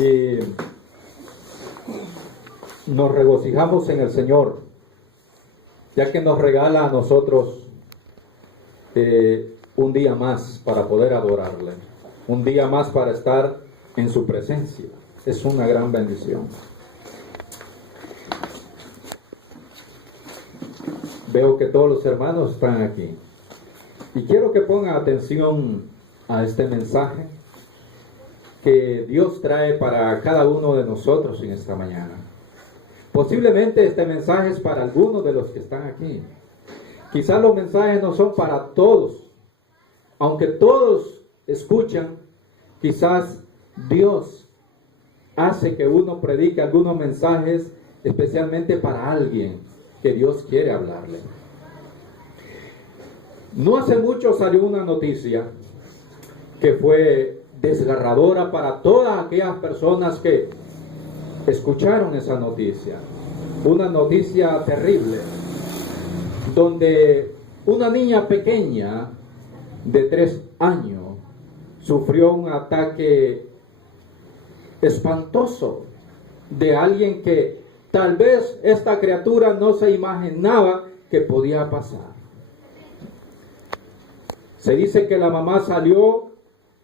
Y nos regocijamos en el Señor, ya que nos regala a nosotros un día más para poder adorarle, un día más para estar en su presencia. Es una gran bendición. Veo que todos los hermanos están aquí y quiero que pongan atención a este mensaje que Dios trae para cada uno de nosotros en esta mañana. Posiblemente este mensaje es para algunos de los que están aquí. Quizás los mensajes no son para todos. Aunque todos escuchan, quizás Dios hace que uno predique algunos mensajes especialmente para alguien que Dios quiere hablarle. No hace mucho salió una noticia que fue desgarradora para todas aquellas personas que escucharon esa noticia. Una noticia terrible, donde una niña pequeña de 3 años sufrió un ataque espantoso de alguien que tal vez esta criatura no se imaginaba que podía pasar. Se dice que la mamá salió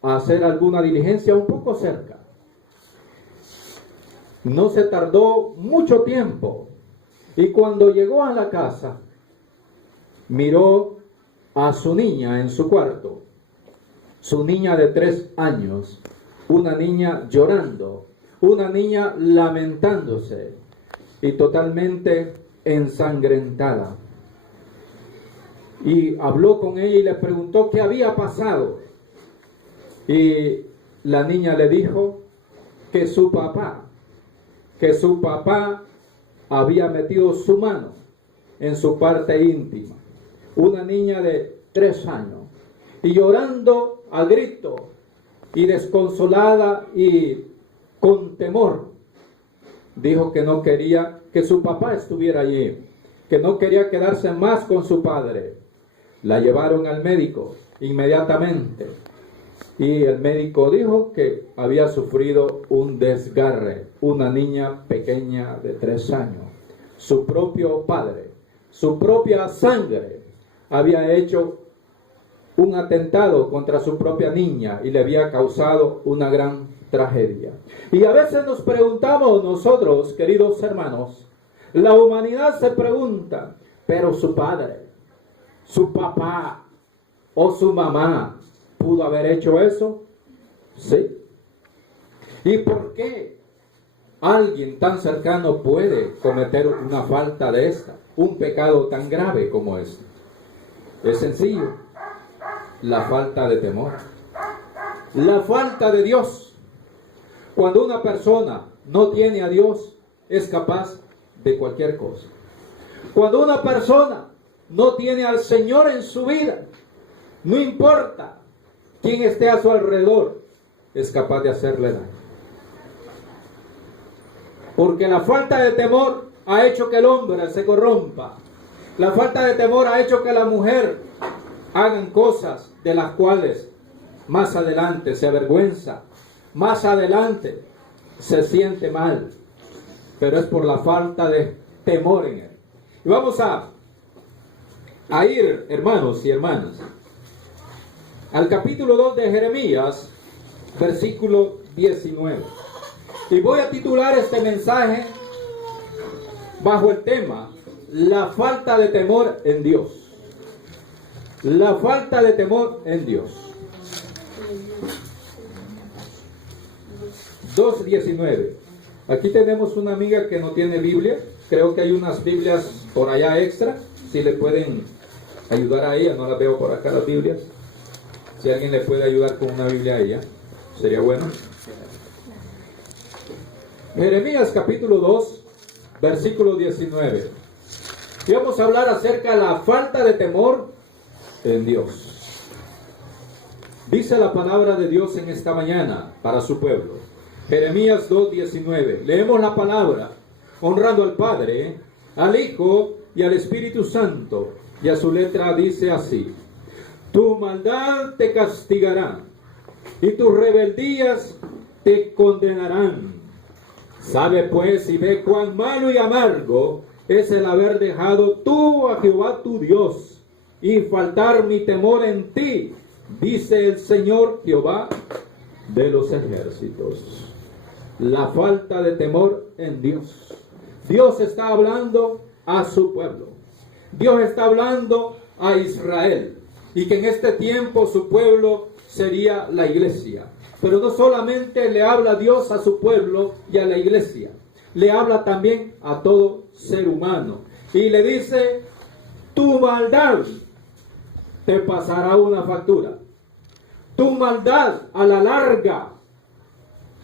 a hacer alguna diligencia un poco cerca. No se tardó mucho tiempo y cuando llegó a la casa, miró a su niña en su cuarto, su niña de 3 años, una niña llorando, una niña lamentándose y totalmente ensangrentada. Y habló con ella y le preguntó qué había pasado. Y la niña le dijo que su papá había metido su mano en su parte íntima. Una niña de 3 años. Y llorando a grito y desconsolada y con temor, dijo que no quería que su papá estuviera allí, que no quería quedarse más con su padre. La llevaron al médico inmediatamente y el médico dijo que había sufrido un desgarre, una niña pequeña de 3 años. Su propio padre, su propia sangre había hecho un atentado contra su propia niña y le había causado una gran tragedia. Y a veces nos preguntamos nosotros, queridos hermanos, la humanidad se pregunta, pero su padre, su papá o su mamá pudo haber hecho eso. Sí. ¿Y por qué alguien tan cercano puede cometer una falta de esta, un pecado tan grave como este? Es sencillo, la falta de temor, la falta de Dios. Cuando una persona no tiene a Dios, es capaz de cualquier cosa. Cuando una persona no tiene al Señor en su vida, no importa quién esté a su alrededor, es capaz de hacerle daño. Porque la falta de temor ha hecho que el hombre se corrompa. La falta de temor ha hecho que la mujer hagan cosas de las cuales más adelante se avergüenza, más adelante se siente mal, pero es por la falta de temor en él. Y vamos a ir, hermanos y hermanas, al capítulo 2 de Jeremías, versículo 19. Y voy a titular este mensaje bajo el tema: la falta de temor en Dios. La falta de temor en Dios. 2:19. Aquí tenemos una amiga que no tiene Biblia. Creo que hay unas Biblias por allá extra. Si le pueden ayudar a ella, no las veo por acá las Biblias. Si alguien le puede ayudar con una Biblia a ella, sería bueno. Jeremías capítulo 2, versículo 19. Y vamos a hablar acerca de la falta de temor en Dios. Dice la palabra de Dios en esta mañana para su pueblo. Jeremías 2:19. Leemos la palabra honrando al Padre, al Hijo y al Espíritu Santo. Y a su letra dice así: tu maldad te castigará y tus rebeldías te condenarán. Sabe pues y ve cuán malo y amargo es el haber dejado tú a Jehová tu Dios y faltar mi temor en ti, dice el Señor Jehová de los ejércitos. La falta de temor en Dios. Dios está hablando a su pueblo. Dios está hablando a Israel. Y que en este tiempo su pueblo sería la iglesia. Pero no solamente le habla Dios a su pueblo y a la iglesia. Le habla también a todo ser humano. Y le dice, tu maldad te pasará una factura. Tu maldad a la larga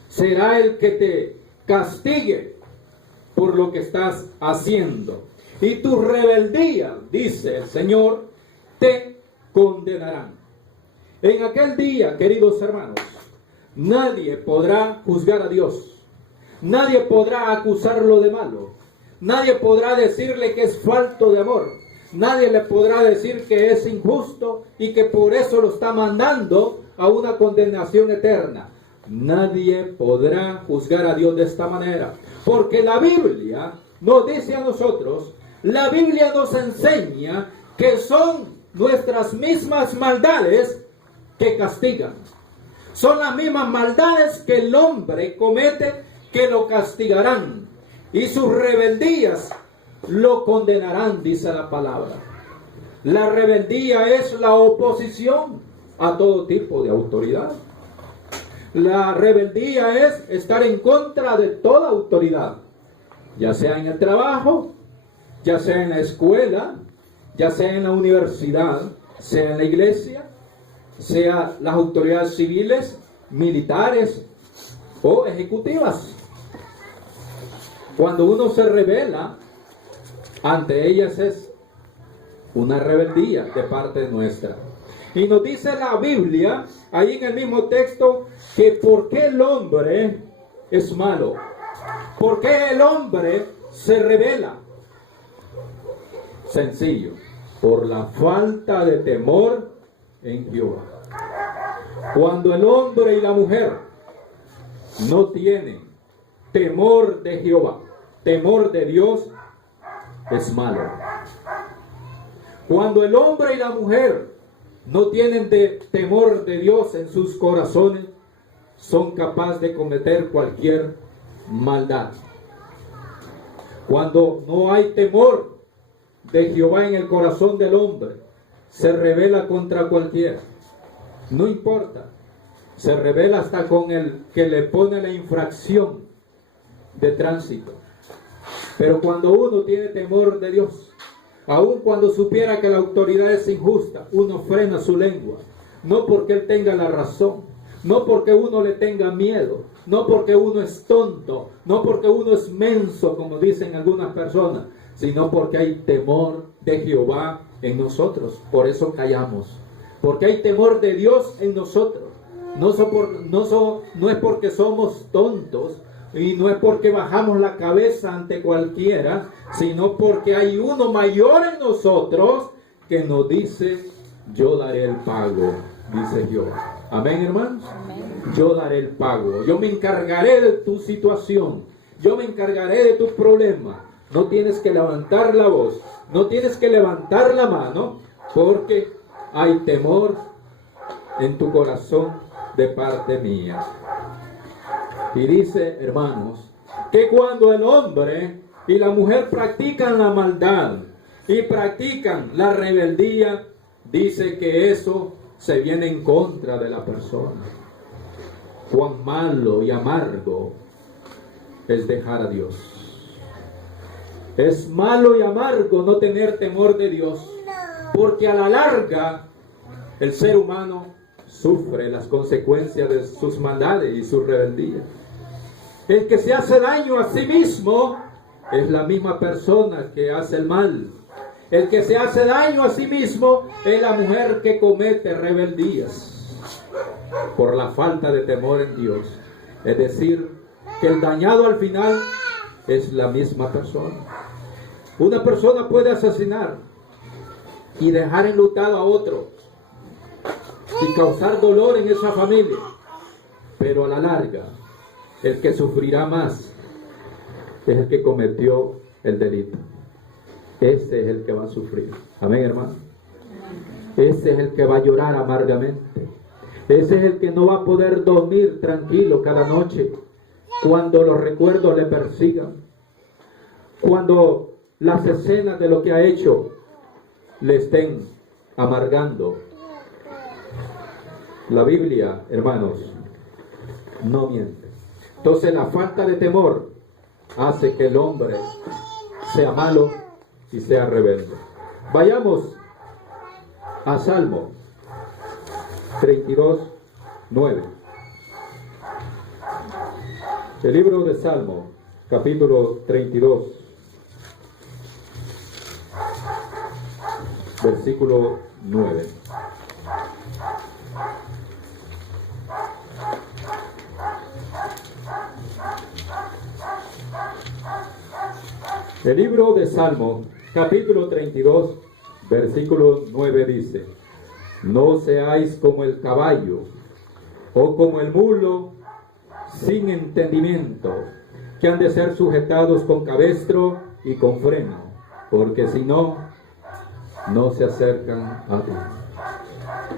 será el que te castigue por lo que estás haciendo. Y tu rebeldía, dice el Señor, te condenarán. En aquel día, queridos hermanos, nadie podrá juzgar a Dios. Nadie podrá acusarlo de malo. Nadie podrá decirle que es falto de amor. Nadie le podrá decir que es injusto y que por eso lo está mandando a una condenación eterna. Nadie podrá juzgar a Dios de esta manera. Porque la Biblia nos dice a nosotros, la Biblia nos enseña que son nuestras mismas maldades que castigan. Son las mismas maldades que el hombre comete que lo castigarán. Y sus rebeldías lo condenarán, dice la palabra. La rebeldía es la oposición a todo tipo de autoridad. La rebeldía es estar en contra de toda autoridad, ya sea en el trabajo, ya sea en la escuela, ya sea en la universidad, sea en la iglesia, sea las autoridades civiles, militares o ejecutivas. Cuando uno se rebela ante ellas es una rebeldía de parte nuestra. Y nos dice la Biblia, ahí en el mismo texto, que por qué el hombre es malo. ¿Por qué el hombre se rebela? Sencillo, por la falta de temor en Jehová. Cuando el hombre y la mujer no tienen temor de Jehová, temor de Dios, es malo. Cuando el hombre y la mujer no tienen temor de Dios en sus corazones, son capaces de cometer cualquier maldad. Cuando no hay temor de Jehová en el corazón del hombre, se rebela contra cualquiera. No importa, se rebela hasta con el que le pone la infracción de tránsito. Pero cuando uno tiene temor de Dios, aun cuando supiera que la autoridad es injusta, uno frena su lengua. No porque él tenga la razón, no porque uno le tenga miedo, no porque uno es tonto, no porque uno es menso, como dicen algunas personas, sino porque hay temor de Jehová en nosotros. Por eso callamos, porque hay temor de Dios en nosotros. No es porque somos tontos, y no es porque bajamos la cabeza ante cualquiera, sino porque hay uno mayor en nosotros que nos dice, yo daré el pago, dice Jehová. Amén, hermanos. Amén. Yo daré el pago. Yo me encargaré de tu situación. Yo me encargaré de tu problema. No tienes que levantar la voz. No tienes que levantar la mano, porque hay temor en tu corazón de parte mía. Y dice, hermanos, que cuando el hombre y la mujer practican la maldad y practican la rebeldía, dice que eso se viene en contra de la persona. Cuán malo y amargo es dejar a Dios. Es malo y amargo no tener temor de Dios, porque a la larga el ser humano sufre las consecuencias de sus maldades y su rebeldía. El que se hace daño a sí mismo es la misma persona que hace el mal. El que se hace daño a sí mismo es la mujer que comete rebeldías por la falta de temor en Dios. Es decir, que el dañado al final es la misma persona. Una persona puede asesinar y dejar enlutado a otro y causar dolor en esa familia, pero a la larga el que sufrirá más es el que cometió el delito. Ese es el que va a sufrir. Amén, hermano. Ese es el que va a llorar amargamente. Ese es el que no va a poder dormir tranquilo cada noche cuando los recuerdos le persigan, cuando las escenas de lo que ha hecho le estén amargando. La Biblia, hermanos, no miente. Entonces la falta de temor hace que el hombre sea malo y sea rebelde. Vayamos a Salmo 32, 9. El libro de Salmo, capítulo 32, versículo 9. El libro de Salmo, capítulo 32, versículo 9 dice: no seáis como el caballo o como el mulo sin entendimiento, que han de ser sujetados con cabestro y con freno, porque si no, no se acercan a ti.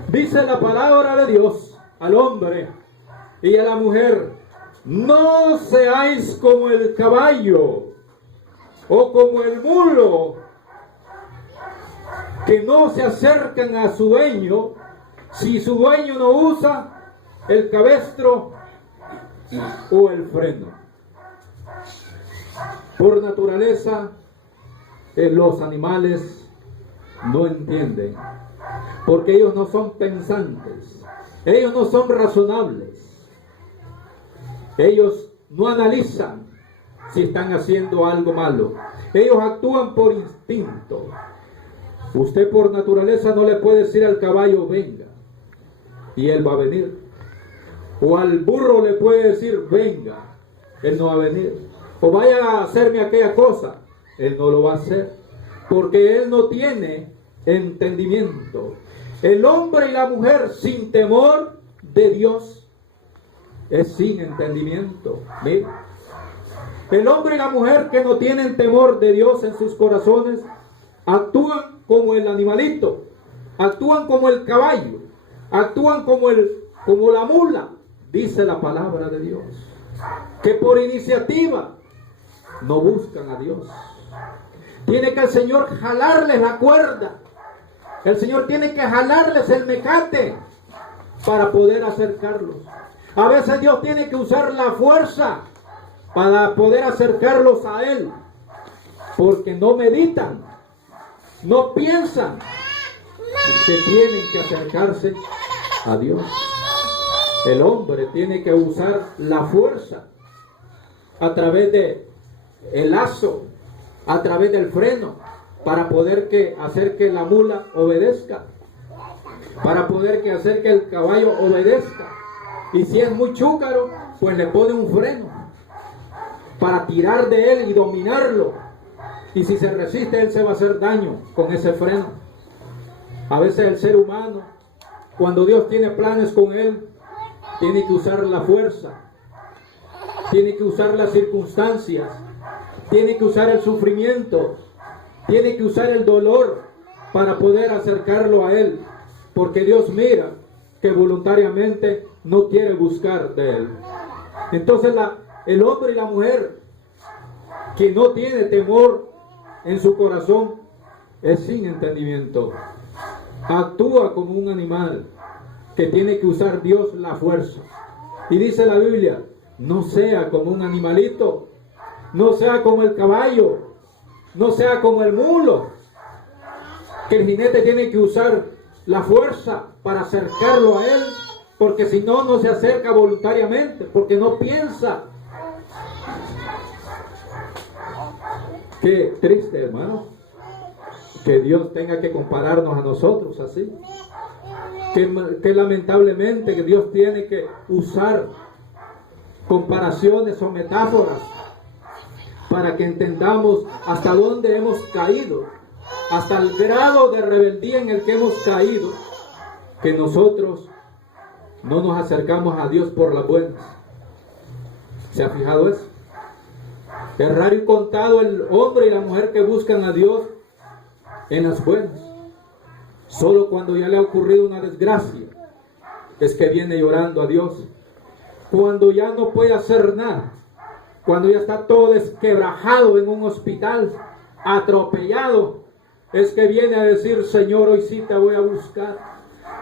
Dice la palabra de Dios al hombre y a la mujer: no seáis como el caballo o como el mulo, que no se acercan a su dueño si su dueño no usa el cabestro o el freno. Por naturaleza, los animales no entienden, porque ellos no son pensantes, ellos no son razonables, ellos no analizan si están haciendo algo malo, ellos actúan por instinto. Usted por naturaleza no le puede decir al caballo venga y él va a venir, o al burro le puede decir venga, él no va a venir, o vaya a hacerme aquella cosa, él no lo va a hacer, porque él no tiene entendimiento. El hombre y la mujer sin temor de Dios es sin entendimiento. Mira, el hombre y la mujer que no tienen temor de Dios en sus corazones actúan como el animalito, actúan como el caballo, actúan como la mula. Dice la palabra de Dios que por iniciativa no buscan a Dios. Tiene que el Señor jalarles la cuerda, el Señor tiene que jalarles el mecate para poder acercarlos. A veces Dios tiene que usar la fuerza para poder acercarlos a Él, porque no meditan, no piensan que tienen que acercarse a Dios. El hombre tiene que usar la fuerza a través de el lazo, a través del freno, para poder hacer que la mula obedezca, para poder hacer que el caballo obedezca. Y si es muy chúcaro, pues le pone un freno para tirar de él y dominarlo. Y si se resiste, él se va a hacer daño con ese freno. A veces el ser humano, cuando Dios tiene planes con él, tiene que usar la fuerza, tiene que usar las circunstancias, tiene que usar el sufrimiento, tiene que usar el dolor para poder acercarlo a Él, porque Dios mira que voluntariamente no quiere buscar de Él. Entonces el hombre y la mujer que no tiene temor en su corazón es sin entendimiento, actúa como un animal que tiene que usar Dios la fuerza. Y dice la Biblia: no sea como un animalito, no sea como el caballo, no sea como el mulo, que el jinete tiene que usar la fuerza para acercarlo a él, porque si no, no se acerca voluntariamente, porque no piensa. Qué triste, hermano, que Dios tenga que compararnos a nosotros así. Que lamentablemente que Dios tiene que usar comparaciones o metáforas para que entendamos hasta dónde hemos caído, hasta el grado de rebeldía en el que hemos caído, que nosotros no nos acercamos a Dios por las buenas, ¿Se ha fijado eso? Es raro y contado el hombre y la mujer que buscan a Dios en las buenas. Solo cuando ya le ha ocurrido una desgracia es que viene llorando a Dios. Cuando ya no puede hacer nada, cuando ya está todo desquebrajado en un hospital, atropellado, es que viene a decir: Señor, hoy sí te voy a buscar.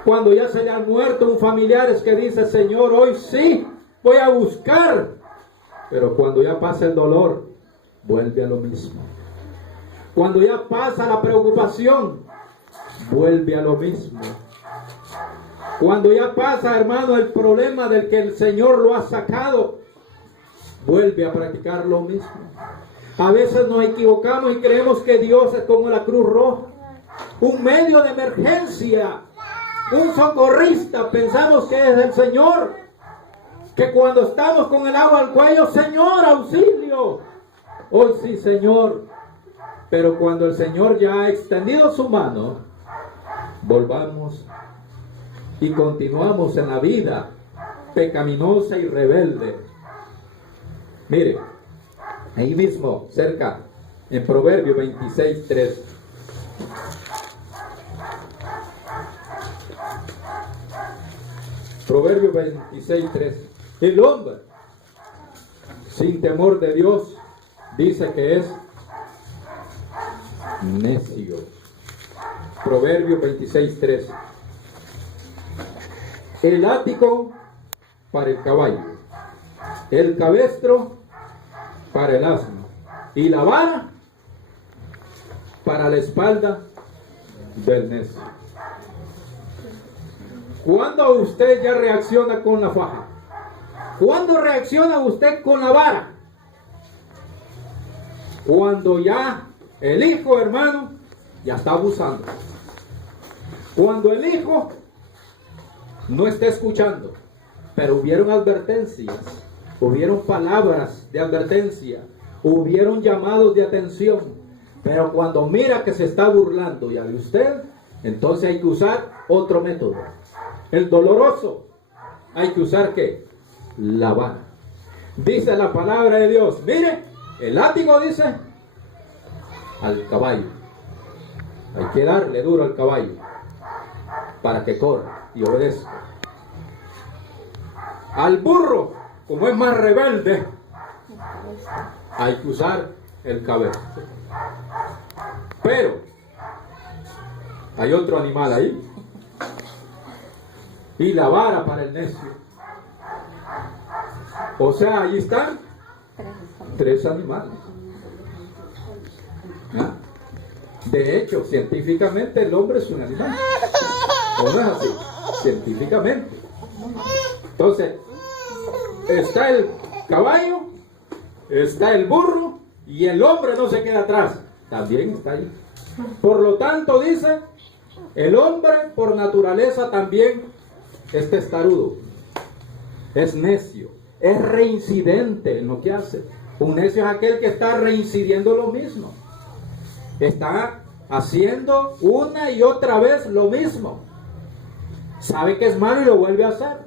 Cuando ya se le ha muerto un familiar, es que dice: Señor, hoy sí voy a buscar. Pero cuando ya pasa el dolor, vuelve a lo mismo. Cuando ya pasa la preocupación, vuelve a lo mismo. Cuando ya pasa, hermano, el problema del que el Señor lo ha sacado, vuelve a practicar lo mismo. A veces nos equivocamos y creemos que Dios es como la Cruz Roja, un medio de emergencia, un socorrista. Pensamos que es el Señor, que cuando estamos con el agua al cuello: Señor, auxilio. Hoy sí, Señor. Pero cuando el Señor ya ha extendido su mano, volvamos y continuamos en la vida pecaminosa y rebelde. Mire, ahí mismo, cerca, en Proverbios 26:3. Proverbios 26:3. El hombre sin temor de Dios dice que es necio. Proverbios 26:3. El látigo para el caballo, el cabestro para el asno, y la vara para la espalda del necio. ¿Cuándo usted ya reacciona con la faja? ¿Cuándo reacciona usted con la vara? Cuando ya el hijo, hermano, ya está abusando. Cuando el hijo no está escuchando, pero hubieron advertencias, hubieron palabras de advertencia, hubieron llamados de atención, pero cuando mira que se está burlando ya de usted, entonces hay que usar otro método. El doloroso, hay que usar ¿qué? La vara. Dice la palabra de Dios, mire, el látigo dice al caballo, hay que darle duro al caballo para que corra y obedezca. Al burro, como es más rebelde, hay que usar el cabestro. Pero hay otro animal ahí, y la vara para el necio. O sea, ahí están tres animales. ¿Ah? De hecho, científicamente el hombre es un animal. ¿O no es así? Científicamente. Entonces, está el caballo, está el burro, y el hombre no se queda atrás. También está ahí. Por lo tanto, dice, el hombre por naturaleza también es testarudo, es necio, es reincidente en lo que hace. Un necio es aquel que está reincidiendo lo mismo. Está haciendo una y otra vez lo mismo. Sabe que es malo y lo vuelve a hacer.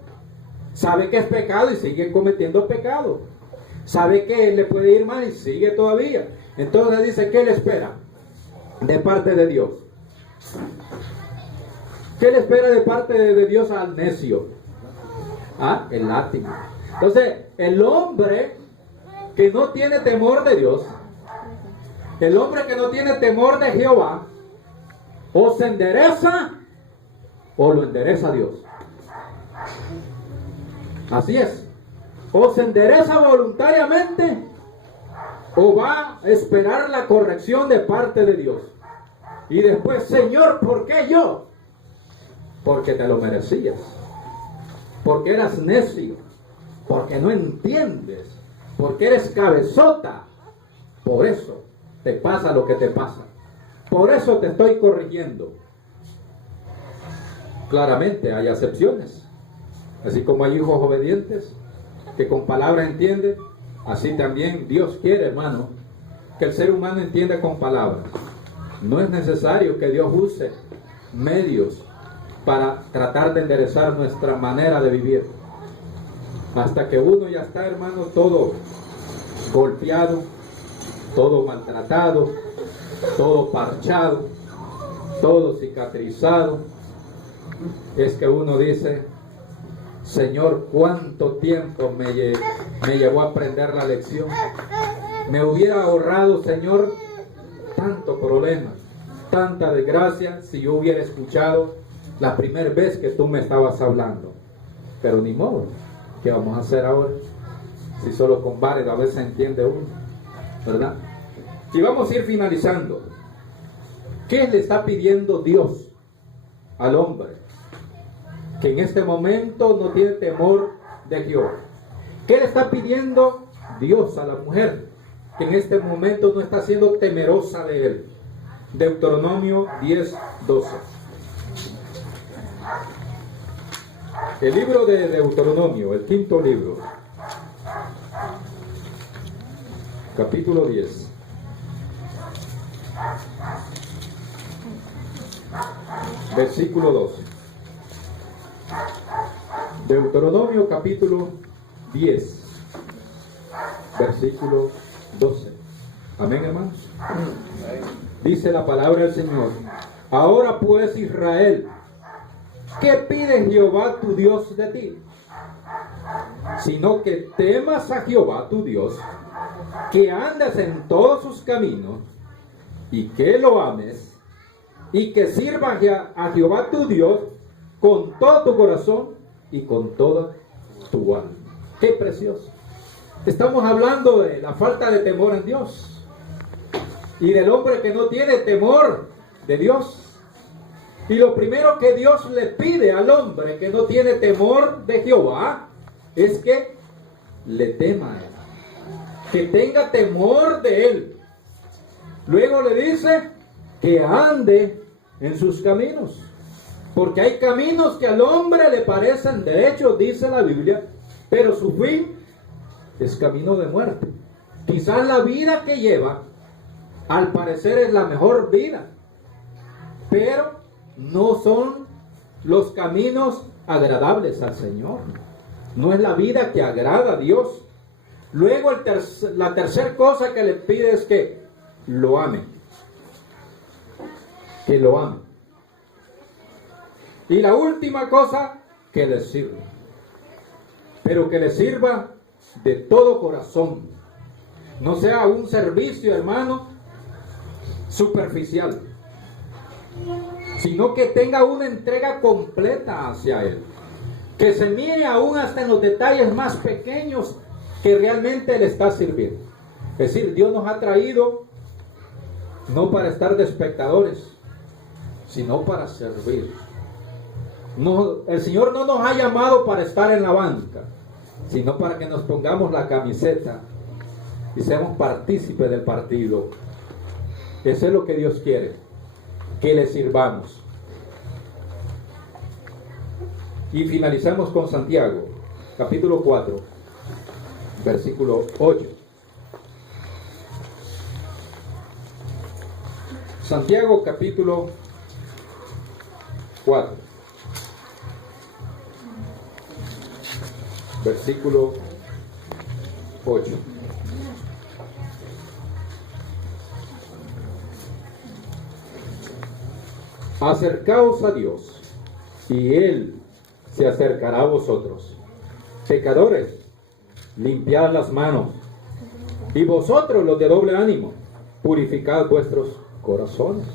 Sabe que es pecado y sigue cometiendo pecado. Sabe que le puede ir mal y sigue todavía. Entonces dice, ¿qué le espera de parte de Dios? ¿Qué le espera de parte de Dios al necio? Ah, el látigo. Entonces, el hombre que no tiene temor de Dios, el hombre que no tiene temor de Jehová, o se endereza o lo endereza Dios. Así es. O se endereza voluntariamente o va a esperar la corrección de parte de Dios. Y después, Señor, ¿por qué yo? Porque te lo merecías. Porque eras necio. Porque no entiendes. Porque eres cabezota. Por eso te pasa lo que te pasa. Por eso te estoy corrigiendo. Claramente hay excepciones. Así como hay hijos obedientes que con palabras entienden, así también Dios quiere, hermano, que el ser humano entienda con palabras. No es necesario que Dios use medios para tratar de enderezar nuestra manera de vivir. hasta que uno ya está, hermano, todo golpeado, todo maltratado, todo parchado, todo cicatrizado. Es que uno dice: Señor, ¿cuánto tiempo me llevó a aprender la lección? Me hubiera ahorrado, Señor, tanto problema, tanta desgracia, si yo hubiera escuchado la primera vez que tú me estabas hablando. Pero ni modo, ¿qué vamos a hacer ahora? Si solo con varios a veces entiende uno, ¿verdad? Y vamos a ir finalizando. ¿Qué le está pidiendo Dios al hombre que en este momento no tiene temor de Jehová? ¿Qué le está pidiendo Dios a la mujer que en este momento no está siendo temerosa de él? Deuteronomio 10:12. El libro de Deuteronomio, el quinto libro, capítulo 10. Versículo 12. Deuteronomio capítulo 10, versículo 12. Amén, hermanos. Dice la palabra del Señor: ahora pues, Israel, ¿qué pide Jehová tu Dios de ti? Sino que temas a Jehová tu Dios, que andes en todos sus caminos, y que lo ames, y que sirvas a Jehová tu Dios con todo tu corazón y con toda tu alma. ¡Qué precioso! Estamos hablando de la falta de temor en Dios y del hombre que no tiene temor de Dios. Y lo primero que Dios le pide al hombre que no tiene temor de Jehová es que le tema a él, que tenga temor de él. Luego le dice que ande en sus caminos, porque hay caminos que al hombre le parecen derechos, dice la Biblia, pero su fin es camino de muerte. Quizás la vida que lleva al parecer es la mejor vida, pero no son los caminos agradables al Señor. No es la vida que agrada a Dios. Luego la tercera cosa que le pide es que lo ame. Que lo ame. Y la última cosa, que le sirva. Pero que le sirva de todo corazón. No sea un servicio, hermano, superficial, sino que tenga una entrega completa hacia Él. Que se mire aún hasta en los detalles más pequeños que realmente le está sirviendo. Es decir, Dios nos ha traído no para estar de espectadores, sino para servir. No, el Señor no nos ha llamado para estar en la banca, sino para que nos pongamos la camiseta y seamos partícipes del partido. Eso es lo que Dios quiere, que le sirvamos. Y finalizamos con Santiago, capítulo 4, versículo 8. Santiago, capítulo 4, versículo 8. Acercaos a Dios, y Él se acercará a vosotros. Pecadores, limpiad las manos, y vosotros los de doble ánimo, purificad vuestros corazones.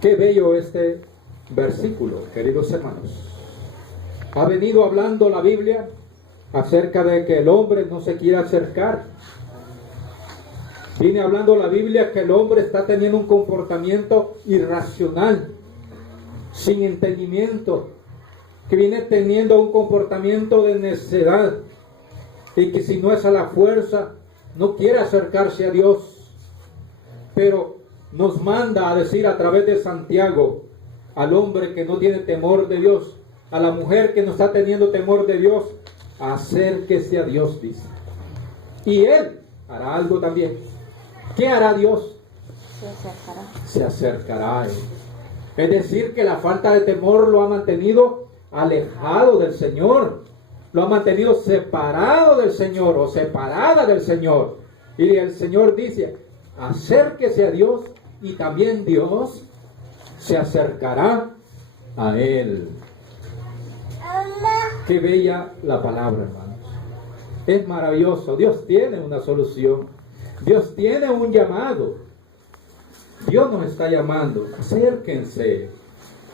Qué bello este versículo, queridos hermanos. Ha venido hablando la Biblia acerca de que el hombre no se quiere acercar. Viene hablando la Biblia que el hombre está teniendo un comportamiento irracional, sin entendimiento, que viene teniendo un comportamiento de necedad, y que si no es a la fuerza, no quiere acercarse a Dios. Pero nos manda a decir a través de Santiago al hombre que no tiene temor de Dios, a la mujer que no está teniendo temor de Dios, acérquese a Dios, dice. Y Él hará algo también. ¿Qué hará Dios? Se acercará a Él. Es decir, que la falta de temor lo ha mantenido alejado del Señor, lo ha mantenido separado del Señor o separada del Señor. Y el Señor dice, acérquese a Dios y también Dios se acercará a él. Qué bella la palabra, hermanos. Es maravilloso. Dios tiene una solución. Dios tiene un llamado. Dios nos está llamando. Acérquense.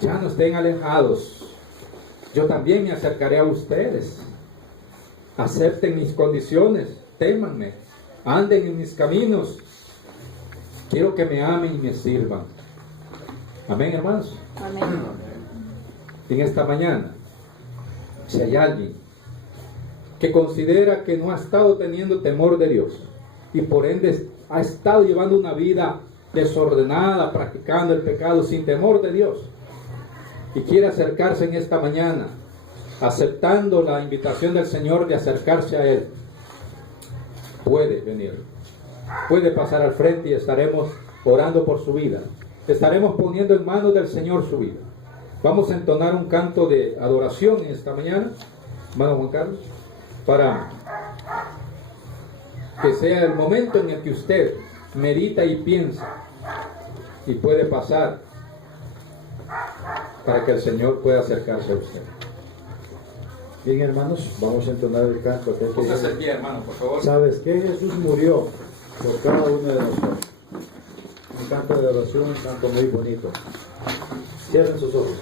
Ya no estén alejados. Yo también me acercaré a ustedes. Acepten mis condiciones. Témanme. Anden en mis caminos. Quiero que me amen y me sirvan. Amén, hermanos. Amén. En esta mañana, si hay alguien que considera que no ha estado teniendo temor de Dios y por ende ha estado llevando una vida desordenada, practicando el pecado sin temor de Dios, y quiere acercarse en esta mañana, aceptando la invitación del Señor de acercarse a Él, puede venir, puede pasar al frente y estaremos orando por su vida. Estaremos poniendo en manos del Señor su vida. Vamos a entonar un canto de adoración en esta mañana, hermano Juan Carlos, para que sea el momento en el que usted medita y piensa y puede pasar para que el Señor pueda acercarse a usted. Bien, hermanos, vamos a entonar el canto. Póngase el pie, hermano, por favor. ¿Sabes qué? Jesús murió por cada uno de nosotros. Un canto de oración, un canto muy bonito. Cierren sus ojos.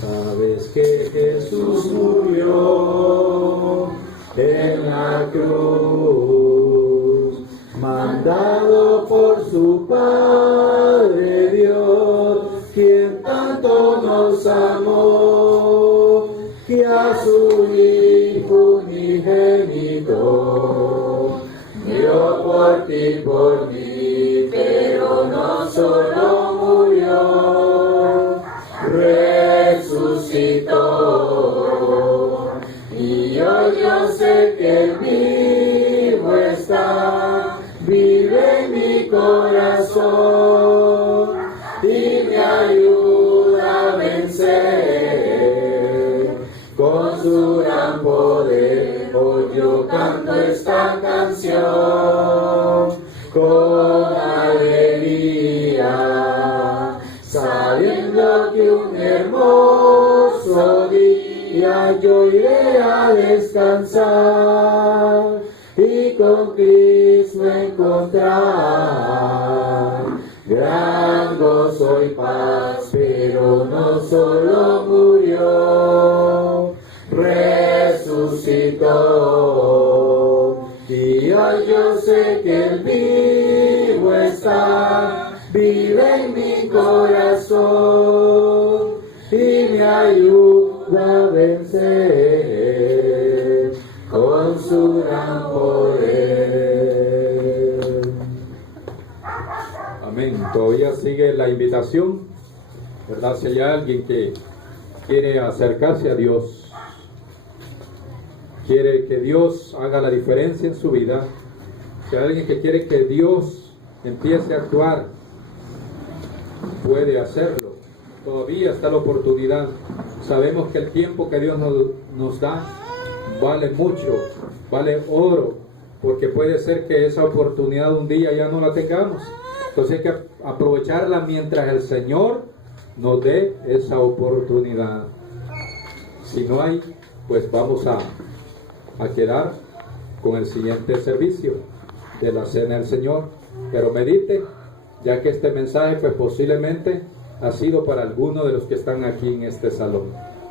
Sabes que Jesús murió en la cruz, mandado por su Padre Dios, quien tanto nos amó, que a su Hijo unigénito dio por ti y por mí, pero no solo murió, resucitó, y hoy yo sé que Él vivo está, vive en mi corazón y me ayuda a vencer con su gran poder. Hoy yo canto esta canción con alegría, sabiendo que un hermoso día yo iré a descansar y con Cristo encontrar gran gozo y paz. Pero no solo murió, resucitó, y hoy yo sé que Él vivo está, vive en mi corazón y me ayuda a vencer con su gran poder. Amén. Todavía sigue la invitación, ¿verdad? Si hay alguien que quiere acercarse a Dios, quiere que Dios haga la diferencia en su vida, si hay alguien que quiere que Dios empiece a actuar, puede hacerlo. Todavía está la oportunidad. Sabemos que el tiempo que Dios nos da vale mucho, vale oro, porque puede ser que esa oportunidad un día ya no la tengamos. Entonces hay que aprovecharla mientras el Señor nos dé esa oportunidad. Si no hay, pues vamos a quedar con el siguiente servicio de la Cena del Señor. Pero medite, ya que este mensaje pues posiblemente ha sido para algunos de los que están aquí en este salón.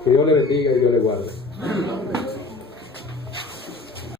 Que Dios le bendiga y Dios le guarde.